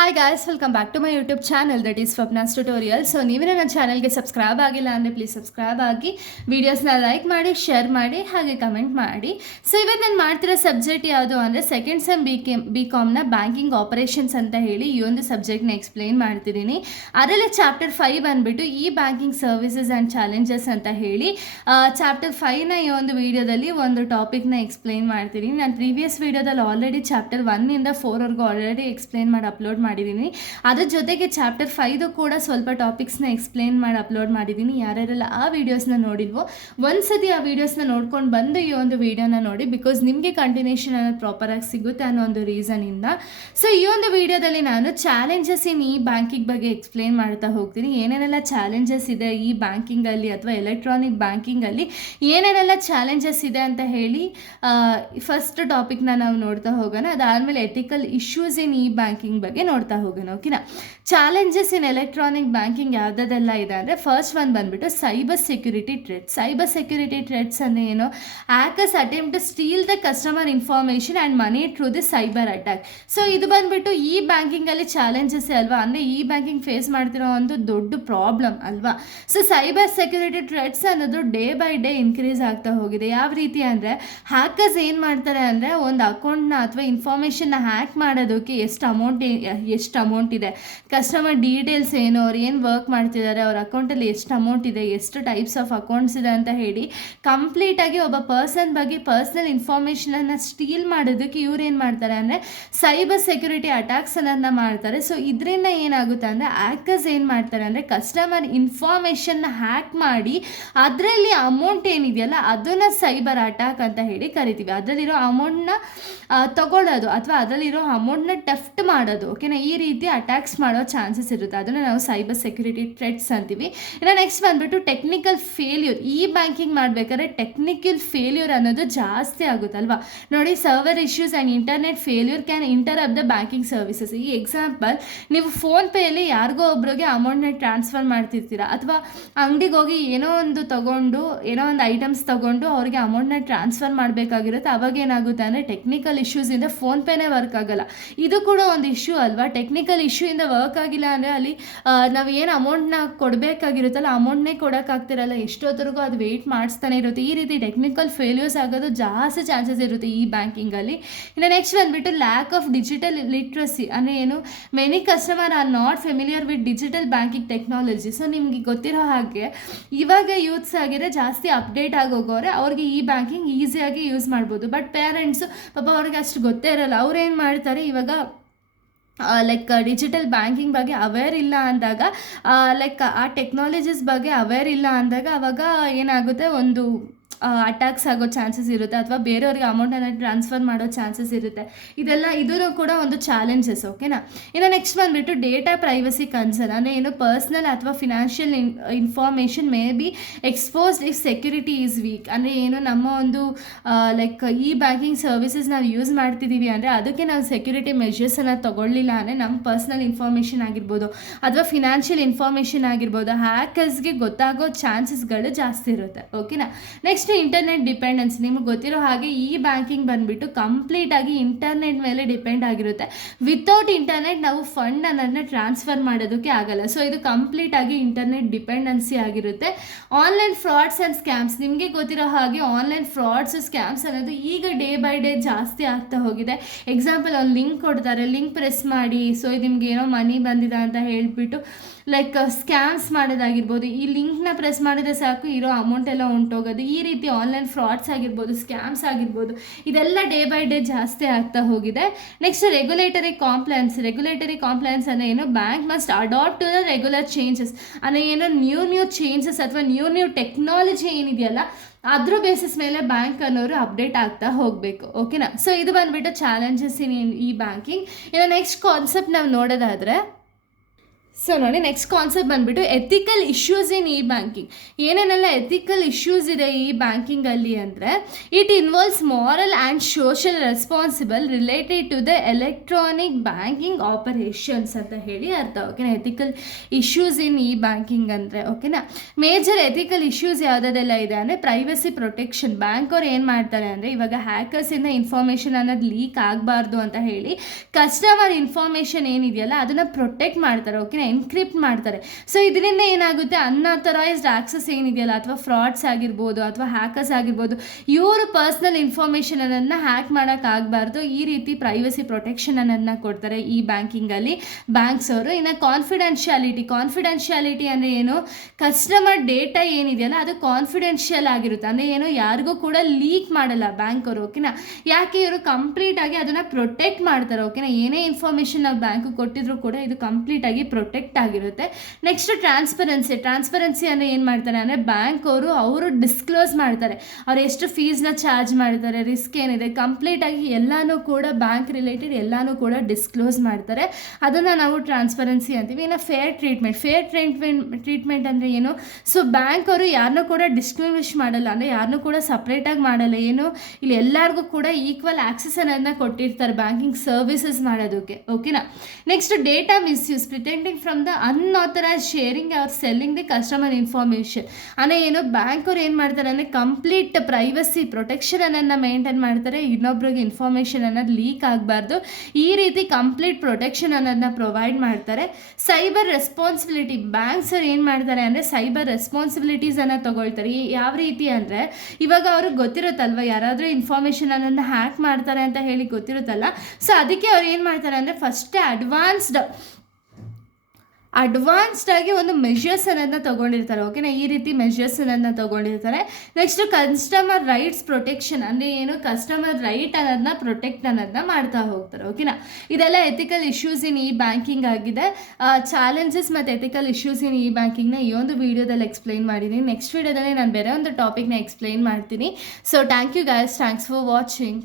Hi guys, welcome back to my YouTube channel that is Swapna's tutorial. So ನೀವೇ ನನ್ನ ಚಾನಲ್ಗೆ subscribe ಆಗಿಲ್ಲ ಅಂದರೆ ಪ್ಲೀಸ್ ಸಬ್ಸ್ಕ್ರೈಬ್ ಆಗಿ, ವೀಡಿಯೋಸ್ನ ಲೈಕ್ ಮಾಡಿ, ಶೇರ್ ಮಾಡಿ, ಹಾಗೆ ಕಮೆಂಟ್ ಮಾಡಿ. ಸೊ ಇವತ್ತು ನಾನು ಮಾಡ್ತಿರೋ ಸಬ್ಜೆಕ್ಟ್ ಯಾವುದು ಅಂದರೆ ಸೆಕೆಂಡ್ ಸೆಮ್ ಬಿ ಕಾಮ್ನ ಬ್ಯಾಂಕಿಂಗ್ ಆಪರೇಷನ್ಸ್ ಅಂತ ಹೇಳಿ ಈ ಒಂದು ಸಬ್ಜೆಕ್ಟ್ನ ಎಕ್ಸ್ಪ್ಲೈನ್ ಮಾಡ್ತಿದ್ದೀನಿ. ಅದರಲ್ಲೇ ಚಾಪ್ಟರ್ 5 ಬಂದುಬಿಟ್ಟು ಈ ಬ್ಯಾಂಕಿಂಗ್ ಸರ್ವಿಸಸ್ ಆ್ಯಂಡ್ ಚಾಲೆಂಜಸ್ ಅಂತ ಹೇಳಿ ಚಾಪ್ಟರ್ 5ನ ಈ ಒಂದು ವಿಡಿಯೋದಲ್ಲಿ ಒಂದು ಟಾಪಿಕ್ನ ಎಕ್ಸ್ಪ್ಲೈನ್ ಮಾಡ್ತಿದ್ದೀನಿ. ನಾನು ಪ್ರೀವಿಯಸ್ ವಿಡಿಯೋದಲ್ಲಿ ಆಲ್ರೆಡಿ ಚಾಪ್ಟರ್ 1ಇಂದ 4ವರೆಗೂ ಆಲ್ರೆಡಿ ಎಕ್ಸ್ಪ್ಲೈನ್ ಮಾಡಿ ಅಪ್ಲೋಡ್ ಮಾಡಿದ್ದೀನಿ. ಅದ್ರ ಜೊತೆಗೆ ಚಾಪ್ಟರ್ 5 ಕೂಡ ಸ್ವಲ್ಪ ಟಾಪಿಕ್ಸ್ನ ಎಕ್ಸ್ಪ್ಲೇನ್ ಮಾಡಿ ಅಪ್ಲೋಡ್ ಮಾಡಿದ್ದೀನಿ. ಯಾರ್ಯಾರೆಲ್ಲ ಆ ವೀಡಿಯೋಸ್ನ ನೋಡಿಲ್ವೋ ಒಂದ್ಸತಿ ಆ ವೀಡಿಯೋಸ್ನ ನೋಡ್ಕೊಂಡು ಬಂದು ಈ ಒಂದು ವೀಡಿಯೋನ ನೋಡಿ, ಬಿಕಾಸ್ ನಿಮಗೆ ಕಂಟಿನ್ಯೂಷನ್ ಅನ್ನೋದು ಪ್ರಾಪರಾಗಿ ಸಿಗುತ್ತೆ ಅನ್ನೋ ಒಂದು ರೀಸನಿಂದ. ಸೊ ಈ ಒಂದು ವೀಡಿಯೋದಲ್ಲಿ ನಾನು ಚಾಲೆಂಜಸ್ ಇನ್ ಈ ಬ್ಯಾಂಕಿಂಗ್ ಬಗ್ಗೆ ಎಕ್ಸ್ಪ್ಲೇನ್ ಮಾಡ್ತಾ ಹೋಗ್ತೀನಿ. ಏನೇನೆಲ್ಲ ಚಾಲೆಂಜಸ್ ಇದೆ ಈ ಬ್ಯಾಂಕಿಂಗಲ್ಲಿ ಅಥವಾ ಎಲೆಕ್ಟ್ರಾನಿಕ್ ಬ್ಯಾಂಕಿಂಗಲ್ಲಿ ಏನೇನೆಲ್ಲ ಚಾಲೆಂಜಸ್ ಇದೆ ಅಂತ ಹೇಳಿ ಫಸ್ಟ್ ಟಾಪಿಕ್ನ ನಾವು ನೋಡ್ತಾ ಹೋಗೋಣ. ಅದಾದಮೇಲೆ ಎಥಿಕಲ್ ಇಶ್ಯೂಸ್ ಇನ್ ಈ ಬ್ಯಾಂಕಿಂಗ್ ಬಗ್ಗೆ ನೋಡ್ತಾ ಹೋಗೋಣ. ಓಕೆನಾ? ಚಾಲೆಂಜಸ್ ಇನ್ ಎಲೆಕ್ಟ್ರಾನಿಕ್ ಬ್ಯಾಂಕಿಂಗ್ ಯಾವುದೆಲ್ಲ ಇದೆ ಅಂದರೆ ಫಸ್ಟ್ ಒನ್ ಬಂದುಬಿಟ್ಟು cyber security threats. Cyber security threats ಅಂದರೆ ಏನು? Hackers attempt to steal the customer information and money through the cyber attack. So ಇದು ಬಂದುಬಿಟ್ಟು ಈ ಬ್ಯಾಂಕಿಂಗಲ್ಲಿ ಚಾಲೆಂಜಸ್ ಅಲ್ವಾ, ಅಂದರೆ ಈ ಬ್ಯಾಂಕಿಂಗ್ ಫೇಸ್ ಮಾಡ್ತಿರೋ ಒಂದು ದೊಡ್ಡ ಪ್ರಾಬ್ಲಮ್ ಅಲ್ವಾ. ಸೊ ಸೈಬರ್ ಸೆಕ್ಯೂರಿಟಿ ಥ್ರೆಟ್ಸ್ ಅನ್ನೋದು ಡೇ ಬೈ ಡೇ ಇನ್ಕ್ರೀಸ್ ಆಗ್ತಾ ಹೋಗಿದೆ. ಯಾವ ರೀತಿ ಅಂದರೆ ಹ್ಯಾಕರ್ಸ್ ಏನು ಮಾಡ್ತಾರೆ ಅಂದರೆ ಒಂದು ಅಕೌಂಟ್ನ ಅಥವಾ ಇನ್ಫಾರ್ಮೇಷನ್ನ ಹ್ಯಾಕ್ ಮಾಡೋದಕ್ಕೆ ಎಷ್ಟು ಅಮೌಂಟ್ ಇದೆ, ಕಸ್ಟಮರ್ ಡೀಟೇಲ್ಸ್ ಏನು, ಅವ್ರು ಏನು ವರ್ಕ್ ಮಾಡ್ತಿದ್ದಾರೆ, ಅವ್ರ ಅಕೌಂಟಲ್ಲಿ ಎಷ್ಟು ಅಮೌಂಟ್ ಇದೆ, ಎಷ್ಟು ಟೈಪ್ಸ್ ಆಫ್ ಅಕೌಂಟ್ಸ್ ಇದೆ ಅಂತ ಹೇಳಿ ಕಂಪ್ಲೀಟಾಗಿ ಒಬ್ಬ ಪರ್ಸನ್ ಬಗ್ಗೆ ಪರ್ಸನಲ್ ಇನ್ಫಾರ್ಮೇಷನನ್ನು ಸ್ಟೀಲ್ ಮಾಡೋದಕ್ಕೆ ಇವ್ರು ಏನು ಮಾಡ್ತಾರೆ ಅಂದರೆ ಸೈಬರ್ ಸೆಕ್ಯೂರಿಟಿ ಅಟ್ಯಾಕ್ಸ್ ಅನ್ನೋದನ್ನ ಮಾಡ್ತಾರೆ. ಸೊ ಇದರಿಂದ ಏನಾಗುತ್ತೆ ಅಂದರೆ ಹ್ಯಾಕರ್ಸ್ ಏನು ಮಾಡ್ತಾರೆ ಅಂದರೆ ಕಸ್ಟಮರ್ ಇನ್ಫಾರ್ಮೇಷನ್ನ ಹ್ಯಾಕ್ ಮಾಡಿ ಅದರಲ್ಲಿ ಅಮೌಂಟ್ ಏನಿದೆಯಲ್ಲ ಅದನ್ನು ಸೈಬರ್ ಅಟ್ಯಾಕ್ ಅಂತ ಹೇಳಿ ಕರಿತೀವಿ. ಅದರಲ್ಲಿರೋ ಅಮೌಂಟ್ನ ತಗೊಳ್ಳೋದು ಅಥವಾ ಅದರಲ್ಲಿರೋ ಅಮೌಂಟ್ನ ಟೆಫ್ಟ್ ಮಾಡೋದು. ಓಕೆನಾ? ಈ ರೀತಿ ಅಟ್ಯಾಕ್ಸ್ ಮಾಡೋ ಚಾನ್ಸಸ್ ಇರುತ್ತೆ. ಅದನ್ನು ನಾವು ಸೈಬರ್ ಸೆಕ್ಯೂರಿಟಿ ಥ್ರೆಟ್ಸ್ ಅಂತೀವಿ. ಇನ್ನು ನೆಕ್ಸ್ಟ್ ಬಂದುಬಿಟ್ಟು ಟೆಕ್ನಿಕಲ್ ಫೇಲ್ಯೂರ್. ಈ ಬ್ಯಾಂಕಿಂಗ್ ಮಾಡಬೇಕಾದ್ರೆ ಟೆಕ್ನಿಕಲ್ ಫೇಲ್ಯೂರ್ ಅನ್ನೋದು ಜಾಸ್ತಿ ಆಗುತ್ತಲ್ವಾ. ನೋಡಿ, server issues and internet failure can interrupt the banking services. ಈ ಎಕ್ಸಾಂಪಲ್, ನೀವು ಫೋನ್ಪೇಯಲ್ಲಿ ಯಾರಿಗೋ ಒಬ್ರಿಗೆ ಅಮೌಂಟ್ನ ಟ್ರಾನ್ಸ್ಫರ್ ಮಾಡ್ತಿರ್ತೀರಾ ಅಥವಾ ಅಂಗಡಿಗೆ ಹೋಗಿ ಏನೋ ಒಂದು ತೊಗೊಂಡು ಏನೋ ಒಂದು ಐಟಮ್ಸ್ ತೊಗೊಂಡು ಅವ್ರಿಗೆ ಅಮೌಂಟ್ನ ಟ್ರಾನ್ಸ್ಫರ್ ಮಾಡಬೇಕಾಗಿರುತ್ತೆ. ಅವಾಗ ಏನಾಗುತ್ತೆ ಅಂದರೆ ಟೆಕ್ನಿಕಲ್ ಇಶ್ಯೂಸಿಂದ ಫೋನ್ಪೇನೇ ವರ್ಕ್ ಆಗೋಲ್ಲ. ಇದು ಕೂಡ ಒಂದು ಇಶ್ಯೂ ಅಲ್ವಾ. ಟೆಕ್ನಿಕಲ್ ಇಶ್ಯೂಯಿಂದ ವರ್ಕ್ ಆಗಿಲ್ಲ ಅಂದರೆ ಅಲ್ಲಿ ನಾವು ಏನು ಅಮೌಂಟ್ನ ಕೊಡಬೇಕಾಗಿರುತ್ತಲ್ಲ ಅಮೌಂಟ್ನೇ ಕೊಡೋಕ್ಕಾಗ್ತಿರಲ್ಲ, ಎಷ್ಟೊತ್ತರೆಗೂ ಅದು ವೆಯ್ಟ್ ಮಾಡಿಸ್ತಾನೆ ಇರುತ್ತೆ. ಈ ರೀತಿ ಟೆಕ್ನಿಕಲ್ ಫೇಲ್ಯೂರ್ಸ್ ಆಗೋದು ಜಾಸ್ತಿ ಚಾನ್ಸಸ್ ಇರುತ್ತೆ ಈ ಬ್ಯಾಂಕಿಂಗಲ್ಲಿ. ಇನ್ನು ನೆಕ್ಸ್ಟ್ ಬಂದುಬಿಟ್ಟು ಲ್ಯಾಕ್ ಆಫ್ ಡಿಜಿಟಲ್ ಲಿಟ್ರಸಿ ಅಂದರೆ ಏನು? Many customer are not familiar with digital banking technology. So ನಿಮಗೆ ಗೊತ್ತಿರೋ ಹಾಗೆ ಇವಾಗ ಯೂತ್ಸ್ ಆಗಿದ್ರೆ ಜಾಸ್ತಿ ಅಪ್ಡೇಟ್ ಆಗೋಗೋರೆ ಅವ್ರಿಗೆ ಈ ಬ್ಯಾಂಕಿಂಗ್ ಈಸಿಯಾಗಿ ಯೂಸ್ ಮಾಡ್ಬೋದು. ಬಟ್ ಪೇರೆಂಟ್ಸು ಪಾಪ ಅವ್ರಿಗೆ ಅಷ್ಟು ಗೊತ್ತೇ ಇರೋಲ್ಲ. ಅವ್ರು ಏನು ಮಾಡ್ತಾರೆ, ಇವಾಗ ಡಿಜಿಟಲ್ ಬ್ಯಾಂಕಿಂಗ್ ಬಗ್ಗೆ ಅವೇರ್ ಇಲ್ಲ ಅಂದಾಗ, ಆ ಟೆಕ್ನಾಲಜೀಸ್ ಬಗ್ಗೆ ಅವೇರ್ ಇಲ್ಲ ಅಂದಾಗ ಅವಾಗ ಏನಾಗುತ್ತೆ, ಒಂದು ಅಟ್ಯಾಕ್ಸ್ ಆಗೋ ಚಾನ್ಸಸ್ ಇರುತ್ತೆ ಅಥವಾ ಬೇರೆಯವ್ರಿಗೆ ಅಮೌಂಟನ್ನು ಟ್ರಾನ್ಸ್ಫರ್ ಮಾಡೋ ಚಾನ್ಸಸ್ ಇರುತ್ತೆ. ಇದೂ ಕೂಡ ಒಂದು ಚಾಲೆಂಜಸ್. ಓಕೆನಾ? ಇನ್ನು ನೆಕ್ಸ್ಟ್ ಬಂದುಬಿಟ್ಟು ಡೇಟಾ ಪ್ರೈವಸಿ ಕನ್ಸರ್ನ್ ಅಂದರೆ ಏನು? ಪರ್ಸ್ನಲ್ ಅಥವಾ financial information may be exposed if security is weak. ಅಂದರೆ ಏನು, ನಮ್ಮ ಒಂದು ಈ ಬ್ಯಾಂಕಿಂಗ್ ಸರ್ವಿಸಸ್ ನಾವು ಯೂಸ್ ಮಾಡ್ತಿದ್ದೀವಿ ಅಂದರೆ ಅದಕ್ಕೆ ನಾವು ಸೆಕ್ಯೂರಿಟಿ ಮೆಷರ್ಸನ್ನು ತೊಗೊಳ್ಳಿಲ್ಲ ಅಂದರೆ ನಮ್ಮ ಪರ್ಸ್ನಲ್ ಇನ್ಫಾರ್ಮೇಷನ್ ಆಗಿರ್ಬೋದು ಅಥವಾ ಫಿನಾನ್ಷಿಯಲ್ ಇನ್ಫಾರ್ಮೇಷನ್ ಆಗಿರ್ಬೋದು ಹ್ಯಾಕರ್ಸ್ಗೆ ಗೊತ್ತಾಗೋ ಚಾನ್ಸಸ್ಗಳು ಜಾಸ್ತಿ ಇರುತ್ತೆ. ಓಕೆನಾ? Next internet dependence. ನಿಮಗೆ ಗೊತ್ತಿರೋ ಹಾಗೆ ಈ ಬ್ಯಾಂಕಿಂಗ್ ಬಂದುಬಿಟ್ಟು ಕಂಪ್ಲೀಟಾಗಿ ಇಂಟರ್ನೆಟ್ ಮೇಲೆ ಡಿಪೆಂಡ್ ಆಗಿರುತ್ತೆ. ವಿತೌಟ್ ಇಂಟರ್ನೆಟ್ ನಾವು ಫಂಡ್ ಅನ್ನೋದನ್ನ ಟ್ರಾನ್ಸ್ಫರ್ ಮಾಡೋದಕ್ಕೆ ಆಗಲ್ಲ. ಸೊ ಇದು ಕಂಪ್ಲೀಟಾಗಿ ಇಂಟರ್ನೆಟ್ ಡಿಪೆಂಡೆನ್ಸಿ ಆಗಿರುತ್ತೆ. Online frauds and scams. ನಿಮಗೆ ಗೊತ್ತಿರೋ ಹಾಗೆ ಆನ್ಲೈನ್ ಫ್ರಾಡ್ಸ್ ಸ್ಕ್ಯಾಮ್ಸ್ ಅನ್ನೋದು ಈಗ ಡೇ ಬೈ ಡೇ ಜಾಸ್ತಿ ಆಗ್ತಾ ಹೋಗಿದೆ. ಎಕ್ಸಾಂಪಲ್, ಒಂದು ಲಿಂಕ್ ಕೊಡ್ತಾರೆ, ಲಿಂಕ್ ಪ್ರೆಸ್ ಮಾಡಿ, ಸೊ ನಿಮ್ಗೆ ಏನೋ ಮನಿ ಬಂದಿದೆ ಅಂತ ಹೇಳಿಬಿಟ್ಟು ಸ್ಕ್ಯಾಮ್ಸ್ ಮಾಡೋದಾಗಿರ್ಬೋದು. ಈ ಲಿಂಕ್ನ ಪ್ರೆಸ್ ಮಾಡಿದ್ರೆ ಸಾಕು ಇರೋ ಅಮೌಂಟ್ ಎಲ್ಲ ಹೊಂಟೋಗೋದು. ಈ ರೀತಿ ಆನ್ಲೈನ್ ಫ್ರಾಡ್ಸ್ ಆಗಿರ್ಬೋದು, ಸ್ಕ್ಯಾಮ್ಸ್ ಆಗಿರ್ಬೋದು, ಇದೆಲ್ಲ ಡೇ ಬೈ ಡೇ ಜಾಸ್ತಿ ಆಗ್ತಾ ಹೋಗಿದೆ. ನೆಕ್ಸ್ಟ್ ರೆಗ್ಯುಲೇಟರಿ ಕಾಂಪ್ಲೈನ್ಸ್ ಅಂದರೆ ಏನು? Bank must adapt to the regular changes. ಅಂದರೆ ಏನು, ನ್ಯೂ ಚೇಂಜಸ್ ಅಥವಾ ನ್ಯೂ ಟೆಕ್ನಾಲಜಿ ಏನಿದೆಯಲ್ಲ ಅದ್ರ ಬೇಸಿಸ್ ಮೇಲೆ ಬ್ಯಾಂಕ್ ಅನ್ನೋರು ಅಪ್ಡೇಟ್ ಆಗ್ತಾ ಹೋಗಬೇಕು. ಓಕೆನಾ? ಸೊ ಇದು ಬಂದುಬಿಟ್ಟು ಚಾಲೆಂಜಸ್ ಇನ್ ಈ ಬ್ಯಾಂಕಿಂಗ್. ಇನ್ನು ನೆಕ್ಸ್ಟ್ ಕಾನ್ಸೆಪ್ಟ್ ನಾವು ನೋಡೋದಾದರೆ ಸೊ ನೋಡಿ, ನೆಕ್ಸ್ಟ್ ಕಾನ್ಸೆಪ್ಟ್ ಬಂದುಬಿಟ್ಟು ethical issues in e banking. ಏನೇನೆಲ್ಲ ಎಥಿಕಲ್ ಇಶ್ಯೂಸ್ ಇದೆ ಈ ಬ್ಯಾಂಕಿಂಗಲ್ಲಿ ಅಂದರೆ, it involves moral and social responsible related to the electronic banking operations ಅಂತ ಹೇಳಿ ಅರ್ಥ. ಓಕೆನಾ, ethical issues in e banking ಅಂದರೆ. ಓಕೆನಾ, ಮೇಜರ್ ಎಥಿಕಲ್ ಇಶ್ಯೂಸ್ ಯಾವುದೆಲ್ಲ ಇದೆ ಅಂದರೆ, ಪ್ರೈವಸಿ ಪ್ರೊಟೆಕ್ಷನ್. ಬ್ಯಾಂಕ್ ಅವ್ರು ಏನು ಮಾಡ್ತಾರೆ ಅಂದರೆ, ಇವಾಗ ಹ್ಯಾಕರ್ಸಿಂದ ಇನ್ಫಾರ್ಮೇಷನ್ ಅನ್ನೋದು ಲೀಕ್ ಆಗಬಾರ್ದು ಅಂತ ಹೇಳಿ ಕಸ್ಟಮರ್ ಇನ್ಫಾರ್ಮೇಷನ್ ಏನಿದೆಯಲ್ಲ ಅದನ್ನು ಪ್ರೊಟೆಕ್ಟ್ ಮಾಡ್ತಾರೆ. ಓಕೆನಾ, ಎನ್ಕ್ರಿಪ್ಟ್ ಮಾಡ್ತಾರೆ. ಸೊ ಇದರಿಂದ ಏನಾಗುತ್ತೆ, ಅನ್ಆಥರೈಸ್ಡ್ ಆಕ್ಸೆಸ್ ಏನಿದೆಯಲ್ಲ, ಅಥವಾ ಫ್ರಾಡ್ಸ್ ಆಗಿರ್ಬೋದು ಅಥವಾ ಹ್ಯಾಕರ್ಸ್ ಆಗಿರ್ಬೋದು, ಇವರು ಪರ್ಸ್ನಲ್ ಇನ್ಫಾರ್ಮೇಷನನ್ನು ಹ್ಯಾಕ್ ಮಾಡೋಕ್ಕಾಗಬಾರ್ದು. ಈ ರೀತಿ ಪ್ರೈವಸಿ ಪ್ರೊಟೆಕ್ಷನ್ ಅನ್ನೋದನ್ನ ಕೊಡ್ತಾರೆ ಈ ಬ್ಯಾಂಕಿಂಗಲ್ಲಿ ಬ್ಯಾಂಕ್ಸ್ ಅವರು. ಇನ್ನು ಕಾನ್ಫಿಡೆನ್ಷಿಯಾಲಿಟಿ ಅಂದರೆ ಏನು, ಕಸ್ಟಮರ್ ಡೇಟಾ ಏನಿದೆಯಲ್ಲ ಅದು ಕಾನ್ಫಿಡೆನ್ಷಿಯಲ್ ಆಗಿರುತ್ತೆ. ಅಂದರೆ ಏನು, ಯಾರಿಗೂ ಕೂಡ ಲೀಕ್ ಮಾಡಲ್ಲ ಬ್ಯಾಂಕ್ ಅವರು. ಓಕೆನಾ, ಯಾಕೆ ಇವರು ಕಂಪ್ಲೀಟಾಗಿ ಅದನ್ನು ಪ್ರೊಟೆಕ್ಟ್ ಮಾಡ್ತಾರೆ. ಓಕೆನಾ, ಏನೇ ಇನ್ಫಾರ್ಮೇಷನ್ ನಾವು ಬ್ಯಾಂಕು ಕೊಟ್ಟಿದ್ರು ಕೂಡ ಇದು ಕಂಪ್ಲೀಟಾಗಿ ಪ್ರೊಟೆಕ್ಟ್ ಆಗಿರುತ್ತೆ. ನೆಕ್ಸ್ಟ್ ಟ್ರಾನ್ಸ್ಪರೆನ್ಸಿ ಅಂದರೆ ಏನು ಮಾಡ್ತಾರೆ ಅಂದರೆ, ಬ್ಯಾಂಕ್ ಅವರು ಡಿಸ್ಕ್ಲೋಸ್ ಮಾಡ್ತಾರೆ ಅವ್ರು ಎಷ್ಟು ಫೀಸ್ನ ಚಾರ್ಜ್ ಮಾಡ್ತಾರೆ, ರಿಸ್ಕ್ ಏನಿದೆ, ಕಂಪ್ಲೀಟಾಗಿ ಎಲ್ಲನೂ ಕೂಡ ಬ್ಯಾಂಕ್ ರಿಲೇಟೆಡ್ ಎಲ್ಲನೂ ಕೂಡ ಡಿಸ್ಕ್ಲೋಸ್ ಮಾಡ್ತಾರೆ. ಅದನ್ನು ನಾವು ಟ್ರಾನ್ಸ್ಪರೆನ್ಸಿ ಅಂತೀವಿ. ಇನ್ನು ಫೇರ್ ಟ್ರೀಟ್ಮೆಂಟ್ ಅಂದರೆ ಏನು, ಸೊ ಬ್ಯಾಂಕ್ ಅವರು ಯಾರನ್ನೂ ಕೂಡ ಡಿಸ್ಕ್ರಿಮಿನೇಟ್ ಮಾಡಲ್ಲ, ಅಂದರೆ ಯಾರನ್ನೂ ಕೂಡ ಸಪ್ರೇಟಾಗಿ ಮಾಡಲ್ಲ. ಏನು, ಇಲ್ಲಿ ಎಲ್ಲರಿಗೂ ಕೂಡ ಈಕ್ವಲ್ ಆಕ್ಸೆಸ್ ಅನ್ನೋದನ್ನ ಕೊಟ್ಟಿರ್ತಾರೆ ಬ್ಯಾಂಕಿಂಗ್ ಸರ್ವಿಸಸ್ ಮಾಡೋದಕ್ಕೆ. ಓಕೆನಾ, next data misuse, pretending from the unauthorised sharing or selling the customer information. ಅಂದರೆ ಏನು, ಬ್ಯಾಂಕ್ ಅವ್ರು ಏನು ಮಾಡ್ತಾರೆ ಅಂದರೆ, ಕಂಪ್ಲೀಟ್ ಪ್ರೈವಸಿ ಪ್ರೊಟೆಕ್ಷನ್ ಅನ್ನೋದನ್ನ ಮೇಂಟೈನ್ ಮಾಡ್ತಾರೆ. ಇನ್ನೊಬ್ರಿಗೆ ಇನ್ಫಾರ್ಮೇಷನ್ ಅನ್ನೋದು ಲೀಕ್ ಆಗಬಾರ್ದು, ಈ ರೀತಿ ಕಂಪ್ಲೀಟ್ ಪ್ರೊಟೆಕ್ಷನ್ ಅನ್ನೋದನ್ನ ಪ್ರೊವೈಡ್ ಮಾಡ್ತಾರೆ. ಸೈಬರ್ ರೆಸ್ಪಾನ್ಸಿಬಿಲಿಟಿ, ಬ್ಯಾಂಕ್ಸ್ ಅವ್ರು ಏನು ಮಾಡ್ತಾರೆ ಅಂದರೆ ಸೈಬರ್ ರೆಸ್ಪಾನ್ಸಿಬಿಲಿಟೀಸನ್ನು ತಗೊಳ್ತಾರೆ. ಯಾವ ರೀತಿ ಅಂದರೆ, ಇವಾಗ ಅವ್ರಿಗೆ ಗೊತ್ತಿರುತ್ತಲ್ವ ಯಾರಾದರೂ ಇನ್ಫಾರ್ಮೇಷನ್ ಅನ್ನೋದನ್ನ ಹ್ಯಾಕ್ ಮಾಡ್ತಾರೆ ಅಂತ ಹೇಳಿ ಗೊತ್ತಿರುತ್ತಲ್ಲ, ಸೊ ಅದಕ್ಕೆ ಅವ್ರು ಏನು ಮಾಡ್ತಾರೆ ಅಂದರೆ ಫಸ್ಟೇ ಅಡ್ವಾನ್ಸ್ಡ್ ಆಗಿ ಒಂದು ಮೆಷರ್ಸ್ ಅನ್ನೋದನ್ನ ತೊಗೊಂಡಿರ್ತಾರೆ. ಓಕೆನಾ, ಈ ರೀತಿ ಮೆಷರ್ಸ್ ಅನ್ನೋದನ್ನ ತೊಗೊಂಡಿರ್ತಾರೆ. ನೆಕ್ಸ್ಟ್ ಕಸ್ಟಮರ್ ರೈಟ್ಸ್ ಪ್ರೊಟೆಕ್ಷನ್ ಅಂದರೆ ಏನು, ಕಸ್ಟಮರ್ ರೈಟ್ ಅನ್ನೋದನ್ನ ಪ್ರೊಟೆಕ್ಟ್ ಅನ್ನೋದನ್ನ ಮಾಡ್ತಾ ಹೋಗ್ತಾರೆ. ಓಕೆನಾ, ಇದೆಲ್ಲ ethical issues in e banking ಆಗಿದೆ. ಚಾಲೆಂಜಸ್ ಮತ್ತು ಎಥಿಕಲ್ ಇಶ್ಯೂಸ್ ಇನ್ ಇ ಬ್ಯಾಂಕಿಂಗ್ನ ಈ ಒಂದು ವಿಡಿಯೋದಲ್ಲಿ ಎಕ್ಸ್ಪ್ಲೈನ್ ಮಾಡಿದ್ದೀನಿ. ನೆಕ್ಸ್ಟ್ ವಿಡಿಯೋದಲ್ಲಿ ನಾನು ಬೇರೆ ಒಂದು ಟಾಪಿಕ್ನ ಎಕ್ಸ್ಪ್ಲೈನ್ ಮಾಡ್ತೀನಿ. So thank you guys, thanks for watching.